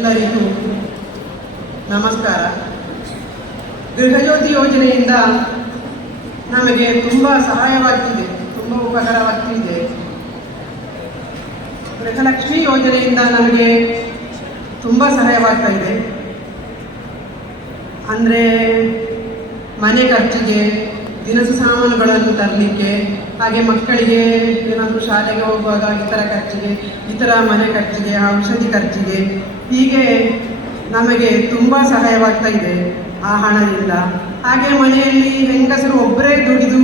ಎಲ್ಲರಿಗೂ ನಮಸ್ಕಾರ. ಗೃಹಜ್ಯೋತಿ ಯೋಜನೆಯಿಂದ ನಮಗೆ ತುಂಬ ಸಹಾಯವಾಗ್ತಿದೆ, ತುಂಬ ಉಪಕಾರವಾಗ್ತಿದೆ. ಗೃಹಲಕ್ಷ್ಮಿ ಯೋಜನೆಯಿಂದ ನಮಗೆ ತುಂಬ ಸಹಾಯವಾಗ್ತಾ ಇದೆ. ಅಂದರೆ ಮನೆ ಖರ್ಚಿಗೆ ದಿನಸಿ ಸಾಮಾನುಗಳನ್ನು ತರಲಿಕ್ಕೆ, ಹಾಗೆ ಮಕ್ಕಳಿಗೆ ಏನಾದರೂ ಶಾಲೆಗೆ ಹೋಗುವಾಗ ಇತರ ಖರ್ಚಿಗೆ ಇತರ ಮನೆ ಖರ್ಚಿಗೆ, ಔಷಧಿ ಖರ್ಚಿಗೆ, ಹೀಗೆ ನಮಗೆ ತುಂಬ ಸಹಾಯವಾಗ್ತಾ ಇದೆ ಆ ಹಣದಿಂದ. ಹಾಗೆ ಮನೆಯಲ್ಲಿ ಹೆಂಗಸರು ಒಬ್ಬರೇ ದುಡಿದು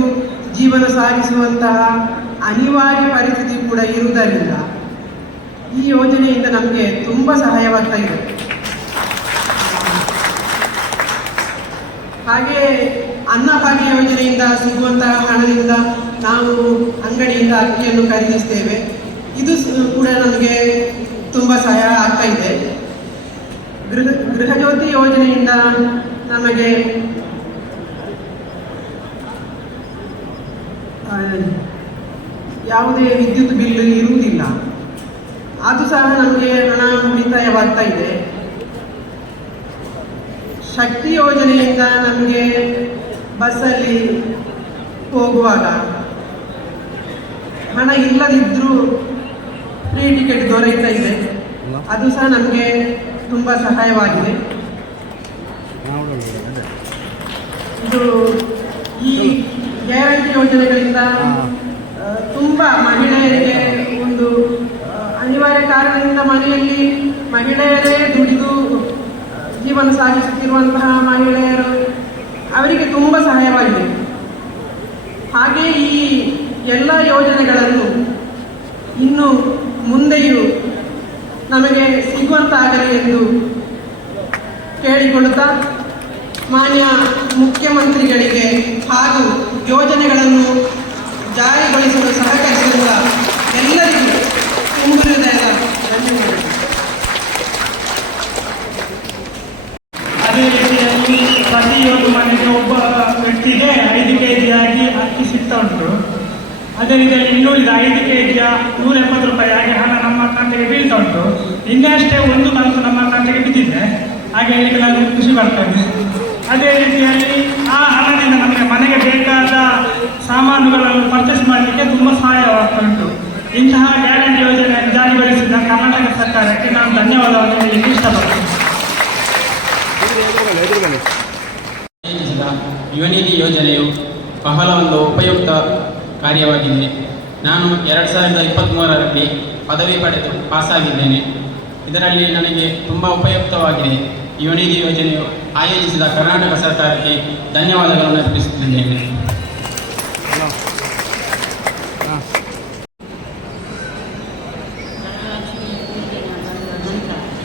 ಜೀವನ ಸಾಗಿಸುವಂತಹ ಅನಿವಾರ್ಯ ಪರಿಸ್ಥಿತಿ ಕೂಡ ಇರುವುದರಿಂದ ಈ ಯೋಜನೆಯಿಂದ ನಮಗೆ ತುಂಬ ಸಹಾಯವಾಗ್ತಾ ಇದೆ. ಹಾಗೆ ಅನ್ನಭಾಗ್ಯ ಯೋಜನೆಯಿಂದ ಸಿಗುವಂತಹ ಹಣದಿಂದ ನಾವು ಅಂಗಡಿಯಿಂದ ಅಕ್ಕಿಯನ್ನು ಖರೀದಿಸ್ತೇವೆ. ಇದು ಕೂಡ ನಮಗೆ ತುಂಬ ಸಹಾಯ ಆಗ್ತಾ ಇದೆ. ಗೃಹ, ಗೃಹಜ್ಯೋತಿ ಯೋಜನೆಯಿಂದ ನಮಗೆ ಯಾವುದೇ ವಿದ್ಯುತ್ ಬಿಲ್ ಇರುವುದಿಲ್ಲ. ಅದು ಸಹ ನಮಗೆ ಹಣ ಉಳಿತಾಯವಾಗ್ತಾ ಇದೆ. ಶಕ್ತಿ ಯೋಜನೆಯಿಂದ ನಮಗೆ ಬಸ್ಸಲ್ಲಿ ಹೋಗುವಾಗ ಹಣ ಇಲ್ಲದಿದ್ದರೂ ಫ್ರೀ ಟಿಕೆಟ್ ದೊರೆಯುತ್ತಾ ಇದೆ. ಅದು ಸಹ ನಮಗೆ ತುಂಬ ಸಹಾಯವಾಗಿದೆ. ಇದು ಈ ಗ್ಯಾರಂಟಿ ಯೋಜನೆಗಳಿಂದ ತುಂಬ ಮಹಿಳೆಯರಿಗೆ ಒಂದು ಅನಿವಾರ್ಯ ಕಾರಣದಿಂದ ಮನೆಯಲ್ಲಿ ಮಹಿಳೆಯರೇ ದುಡಿದು ಜೀವನ ಸಾಗಿಸುತ್ತಿರುವಂತಹ ಮಹಿಳೆಯರು ಅವರಿಗೆ ತುಂಬ ಸಹಾಯವಾಗಿದೆ. ಹಾಗೆ ಈ ಎಲ್ಲ ಯೋಜನೆಗಳನ್ನು ಇನ್ನು ಮುಂದೆಯೂ ನಮಗೆ ಸಿಗುವಂತಾಗಲಿ ಎಂದು ಕೇಳಿಕೊಳ್ಳುತ್ತಾ ಮಾನ್ಯ ಮುಖ್ಯಮಂತ್ರಿಗಳಿಗೆ ಹಾಗೂ ಯೋಜನೆಗಳನ್ನು ಜಾರಿಗೊಳಿಸಲು ಸಹಕರಿಸಿರುವ ಎಲ್ಲರಿಗೂ ತುಂಬ ಉಂಟು. ಅದೇ ರೀತಿಯಲ್ಲಿ ಇನ್ನುಳಿದ ಐದು ಕೆ ಜಿಯ ನೂರ ಎಪ್ಪತ್ತು ರೂಪಾಯಿ ಹಾಗೆ ಹಣ ನಮ್ಮ ಖಾತೆಗೆ ಬೀಳ್ತಾ ಉಂಟು. ಇನ್ನಷ್ಟೇ ಅಷ್ಟೇ ಒಂದು ಕಂತು ನಮ್ಮ ಖಾತೆಗೆ ಬಿದ್ದಿದೆ. ಹಾಗೆ ಹೇಳಿ ನಾನು ಖುಷಿ ಬರ್ತದೆ ಅದೇ ರೀತಿಯಲ್ಲಿ ಆ ಹಣದಿಂದ ನಮಗೆ ಮನೆಗೆ ಬೇಕಾದ ಸಾಮಾನುಗಳನ್ನು ಪರ್ಚೇಸ್ ಮಾಡಲಿಕ್ಕೆ ತುಂಬ ಸಹಾಯವಾಗ್ತಾ ಉಂಟು. ಇಂತಹ ಗ್ಯಾರಂಟಿ ಯೋಜನೆಯನ್ನು ಜಾರಿಗೊಳಿಸಿದ ಕರ್ನಾಟಕ ಸರ್ಕಾರಕ್ಕೆ ನಾನು ಧನ್ಯವಾದವನ್ನು ಹೇಳಲಿಕ್ಕೆ ಇಷ್ಟಪಡ್ತೇನೆ. ಯುವನಿಧಿ ಯೋಜನೆಯು ಬಹಳ ಒಂದು ಉಪಯುಕ್ತ ಕಾರ್ಯವಾಗಿದೆ ನಾನು ಎರಡು ಸಾವಿರದ ಇಪ್ಪತ್ತ್ಮೂರರಲ್ಲಿ ಪದವಿ ಪಡೆದು ಪಾಸಾಗಿದ್ದೇನೆ. ಇದರಲ್ಲಿ ನನಗೆ ತುಂಬ ಉಪಯುಕ್ತವಾಗಿದೆ. ಯುನಿಧಿ ಯೋಜನೆಯು ಆಯೋಜಿಸಿದ ಕರ್ನಾಟಕ ಸರ್ಕಾರಕ್ಕೆ ಧನ್ಯವಾದಗಳನ್ನು ಅರ್ಪಿಸುತ್ತಿದ್ದೇನೆ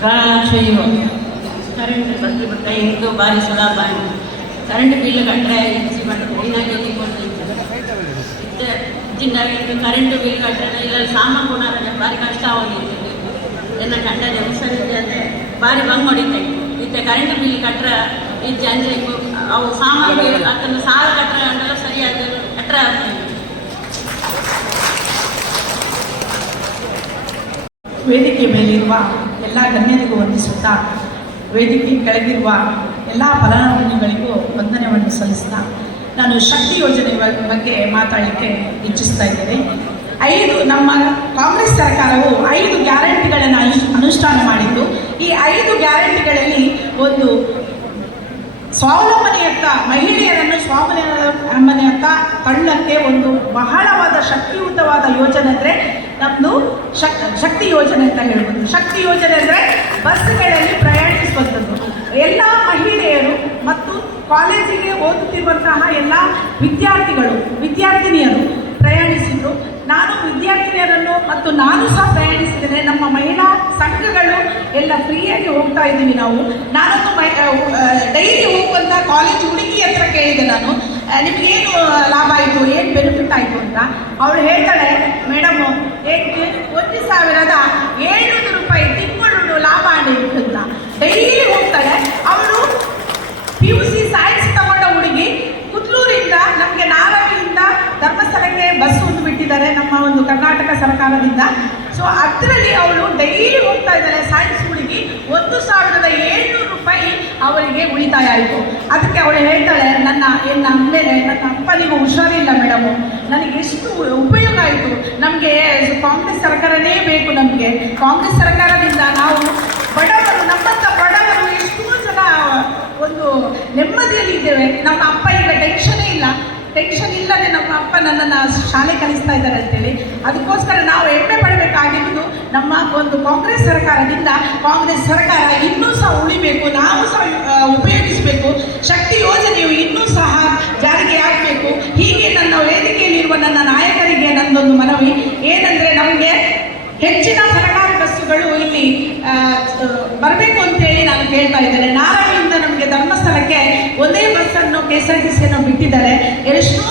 ಗೃಹಲಕ್ಷ್ಮಿಯು ಕರೆಂಟ್ ಬಂದು ಬಿಟ್ಟ ಸುಲಭ ಕರೆಂಟ್ ಬಿಲ್ ಕಟ್ಟರೆ ಇದ್ದಿಂದಾಗಿ ಕರೆಂಟ್ ಬಿಲ್ ಕಟ್ಟರೆ ಇಲ್ಲ ಸಾಮಾನು ಕೊಡೋದ್ರೆ ಭಾರಿ ಕಷ್ಟ ಹೋಗಿತ್ತು ಎಲ್ಲ ಕಂಡದೆ ಹುಷಾರಿದೆ ಅಂದರೆ ಭಾರಿ ಬಂಗ್ ಹೊಡಿತಾ ಇತ್ತು. ಕರೆಂಟ್ ಬಿಲ್ ಕಟ್ಟರೆ ಈ ಅಂದರೆ ಅವು ಸಾಮಾನು ಅದನ್ನು ಸಾಲ ಕಟ್ಟರೆ ಅಂದ್ರೆ ಸರಿಯಾದ ಕಟ್ಟರೆ ವೇದಿಕೆ ಮೇಲಿರುವ ಎಲ್ಲ ಗಣ್ಯರಿಗೂ ವಂದಿಸುತ್ತಾ, ವೇದಿಕೆ ಕೆಳಗಿರುವ ಎಲ್ಲ ಫಲಾನುಭವಿಗಳಿಗೂ ವಂದನೆಯನ್ನು ಸಲ್ಲಿಸ್ತಾ ನಾನು ಶಕ್ತಿ ಯೋಜನೆ ಬಗ್ಗೆ ಮಾತಾಡಲಿಕ್ಕೆ ಇಚ್ಛಿಸ್ತಾ ಇದ್ದೇನೆ. ಐದು, ನಮ್ಮ ಕಾಂಗ್ರೆಸ್ ಸರ್ಕಾರವು ಐದು ಗ್ಯಾರಂಟಿಗಳನ್ನು ಅನು- ಅನುಷ್ಠಾನ ಮಾಡಿದ್ದು. ಈ ಐದು ಗ್ಯಾರಂಟಿಗಳಲ್ಲಿ ಒಂದು ಸ್ವಾವಲಂಬನೆಯತ್ತ, ಮಹಿಳೆಯರನ್ನು ಸ್ವಾವಲಂಬನೆಯತ್ತ ತಳ್ಳಕ್ಕೆ ಒಂದು ಬಹಳವಾದ ಶಕ್ತಿಯುತವಾದ ಯೋಜನೆ ಅಂದರೆ ನಮ್ಮದು ಶಕ್, ಶಕ್ತಿ ಯೋಜನೆ ಅಂತ ಹೇಳ್ಬೋದು. ಶಕ್ತಿ ಯೋಜನೆ ಅಂದರೆ ಬಸ್ಗಳಲ್ಲಿ ಪ್ರಯಾಣಿಸುವಂಥದ್ದು. ಎಲ್ಲ ಮಹಿಳೆಯರು ಮತ್ತು ಕಾಲೇಜಿಗೆ ಓದುತ್ತಿರುವಂತಹ ಎಲ್ಲ ವಿದ್ಯಾರ್ಥಿಗಳು, ವಿದ್ಯಾರ್ಥಿನಿಯರು ಪ್ರಯಾಣಿಸಿದ್ರು. ನಾನು ವಿದ್ಯಾರ್ಥಿನಿಯರನ್ನು ಮತ್ತು ನಾನು ಸಹ ಪ್ರಯಾಣಿಸಿದ್ದೇನೆ. ನಮ್ಮ ಮಹಿಳಾ ಸಂಘಗಳು ಎಲ್ಲ ಫ್ರೀಯಾಗಿ ಹೋಗ್ತಾ ಇದ್ದೀವಿ ನಾವು. ನಾನೊಂದು ಡೈಲಿ ಹೋಗುವಂಥ ಕಾಲೇಜ್ ಹುಡುಗಿ ಹತ್ರ ಕೇಳಿದೆ ನಾನು. ನಿಮಗೇನು ಲಾಭ ಆಯಿತು, ಏನು ಬೆನಿಫಿಟ್ ಆಯಿತು ಅಂತ. ಅವಳು ಹೇಳ್ತಾಳೆ, ಮೇಡಮ್ ಏಕೆ ಒಂದು ಸಾವಿರದ ಏಳ್ನೂರು ರೂಪಾಯಿ ತಿಂಗಳು ಲಾಭ ಆಡಿತ್ತು ಅಂತ ಡೈಲಿ ಹೋಗ್ತಾಳೆ ಅವಳು ಪಿ ಯು ಸಿ ಸೈನ್ಸ್ ತಗೊಂಡ ಹುಡುಗಿ ಕುದ್ಲೂರಿಂದ ನಮಗೆ ನಾರಾಯಣಿಯಿಂದ ಧರ್ಮಸ್ಥಳಕ್ಕೆ ಬಸ್ ಒಂದು ಬಿಟ್ಟಿದ್ದಾರೆ ನಮ್ಮ ಒಂದು ಕರ್ನಾಟಕ ಸರ್ಕಾರದಿಂದ. ಸೊ ಅದರಲ್ಲಿ ಅವಳು ಡೈಲಿ ಹೋಗ್ತಾ ಇದ್ದಾಳೆ ಸೈನ್ಸ್ ಹುಡುಗಿ ಒಂದು ಸಾವಿರದ ಏಳ್ನೂರು ರೂಪಾಯಿ ಅವಳಿಗೆ ಉಳಿತಾಯ ಆಯಿತು. ಅದಕ್ಕೆ ಅವಳು ಹೇಳ್ತಾಳೆ, ನನ್ನ ನನ್ನ ಮೇಲೆ, ನನ್ನ ಅಪ್ಪನಿಗೂ ಹುಷಾರಿಲ್ಲ ಮೇಡಮು. ನನಗೆ ಎಷ್ಟು ಉಪಯೋಗ ಆಯಿತು. ನಮಗೆ ಕಾಂಗ್ರೆಸ್ ಸರ್ಕಾರನೇ ಬೇಕು ನಮಗೆ. ಕಾಂಗ್ರೆಸ್ ಸರ್ಕಾರದಿಂದ ನಾವು ಬಡವರು ನಮ್ಮಂಥ ಬಡವರು ಎಷ್ಟೋ ಜನ ಒಂದು ನೆಮ್ಮದಿಯಲ್ಲಿ ಇದ್ದೇವೆ. ನಮ್ಮ ಟೆನ್ಷನ್ ಇಲ್ಲದೆ ನಮ್ಮ ಅಪ್ಪ ನನ್ನನ್ನು ಶಾಲೆ ಕಲಿಸ್ತಾ ಇದ್ದಾರೆ ಅಂತೇಳಿ. ಅದಕ್ಕೋಸ್ಕರ ನಾವು ಹೆಮ್ಮೆ ಪಡಬೇಕಾಗಿರುವುದು ನಮ್ಮ ಒಂದು ಕಾಂಗ್ರೆಸ್ ಸರ್ಕಾರದಿಂದ ಕಾಂಗ್ರೆಸ್ ಸರ್ಕಾರ ಇನ್ನೂ ಸಹ ಉಳಿಬೇಕು, ನಾವು ಸಹ ಉಪಯೋಗಿಸಬೇಕು. ಶಕ್ತಿ ಯೋಜನೆಯು ಇನ್ನೂ ಸಹ ಜಾರಿಗೆ ಆಗಬೇಕು. ಹೀಗೆ ನನ್ನ ವೇದಿಕೆಯಲ್ಲಿರುವ ನನ್ನ ನಾಯಕರಿಗೆ ನನ್ನೊಂದು ಮನವಿ. ಏನಂದರೆ ನಮಗೆ ಹೆಚ್ಚಿನ ಸರ್ಕಾರಿ ಬಸ್ಸುಗಳು ಇಲ್ಲಿ ಬರಬೇಕು ಅಂತೇಳಿ ನಾನು ಕೇಳ್ತಾ ಇದ್ದೇನೆ. ನಮಗೆ ಒಂದೇ ಬಸ್ಸನ್ನು ಕೆ ಎಸ್ ಆರ್ ಟಿ ಬಿಟ್ಟಿದ್ದಾರೆ. ಎಷ್ಟೋ